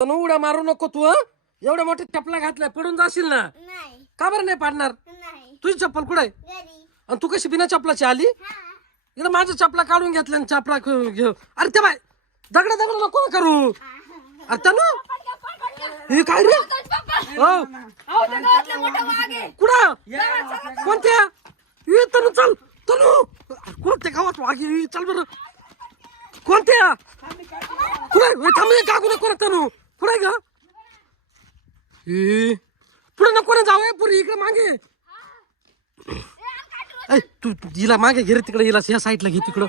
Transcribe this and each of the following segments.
तनु उड्या मारू नको तू हं? एवढ्या मोठ्या चपला घातल्या पडून जाशील ना. नाही का बरं नाही पाडणार? नाही तुझी चप्पल कुठे आहे? घरी आणि तू कशी बिना चपलाची आली? हा इकडे माझ्या चपला काढून घेतल्या आणि चपला घेऊ. अरे ते बाय दगड दगड नको ना करू. अरे तनु हे काय रे? हो कुठं कोणत्या? ये तनु चल तनु. अरे कोणत्या गावात वाघ आहे? चल बरं. कोणत्या कुठे थांब काकू नको तनु कुठे ग? पुढे नको ना जाऊ पुढे इकडे मागे. तू हिला मागे घे रे तिकडे हिला या साईडला घे तिकडं.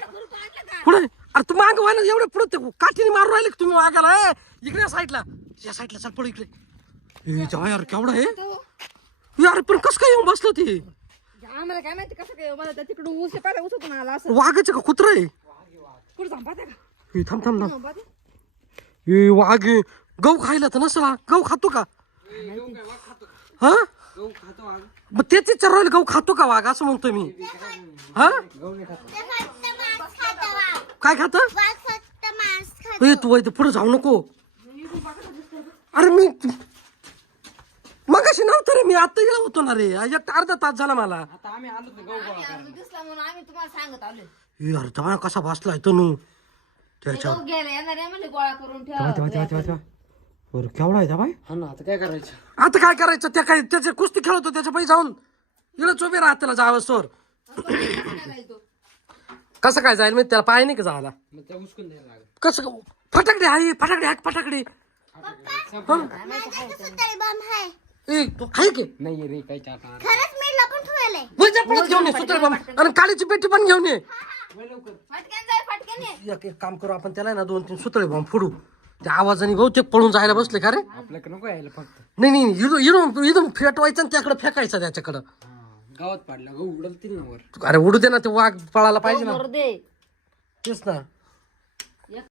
पुढे अरे तू मागे व्हायला एवढे पुढे काठीने मारून राहिले तुम्ही मागायला. इकडे साईडला या साईडला चल पुढे इकडे. जेव्हा यार केवढा आहे यार पण कसं काय येऊन बसलं ते? आम्हाला काय माहिती कसं काय मला तिकडून ऊस पाहिला ऊस होतो आला असं वाघाचं का कुत्रा आहे? कुठं थांबा का थांब थांब थांब. वाघ गहू खायला तर नसला. गहू खातो का? हा मग तेच विचारलं गहू खातो का वाघ असं म्हणतोय मी. हा काय खात? तू पुढे जाऊ नको. अरे मी मग अशी नव्हतं रे. मी आता गेला होतो ना रे. एक अर्धा तास झाला मला. दिसला म्हणून आम्ही तुम्हाला सांगत आलोय. यार तेव्हा कसा बसलाय तनु त्याच्या. गहू घ्यायला येणार आहे म्हणजे गोळा करून तेव्हा बरं केवढा आहे त्या बाई. हा ना आता काय करायचं? आता काय करायचं? त्या काय त्याचे कुस्ती खेळतो त्याच्या पायी जाऊन इकडे चोबे राहत त्याला जावं सोर. कसं काय जाईल मी त्याला पाय नाही का जायला? मग त्या उचकून द्यायला लागेल. कसं फटाकडे आहे फटाकडे हाक फटाकडे. आहे की नाही रे काही चाटा. खरंच मी लपून ठेवलंय. वरच्या पळत घेऊन ये सुतळे बम आणि काळीची पेटी पण घेऊन ये. फटक्यान जाय फटक्यान ये. एक काम करू आपण त्याला ना 2-3 सुतळे बॉम्ब फोडू. त्या आवाजाने गहू ते पळून जायला बसले का रे? आपल्याकडे नको यायला फक्त. नाही इथून इथून फेटवायचं आणि त्याकडे फेकायचं त्याच्याकडं. गावात पाडला गहू उडलतील ना वर. अरे उडू दे ना ते वाघ पळायला पाहिजे ना. मरू दे. तेच ना.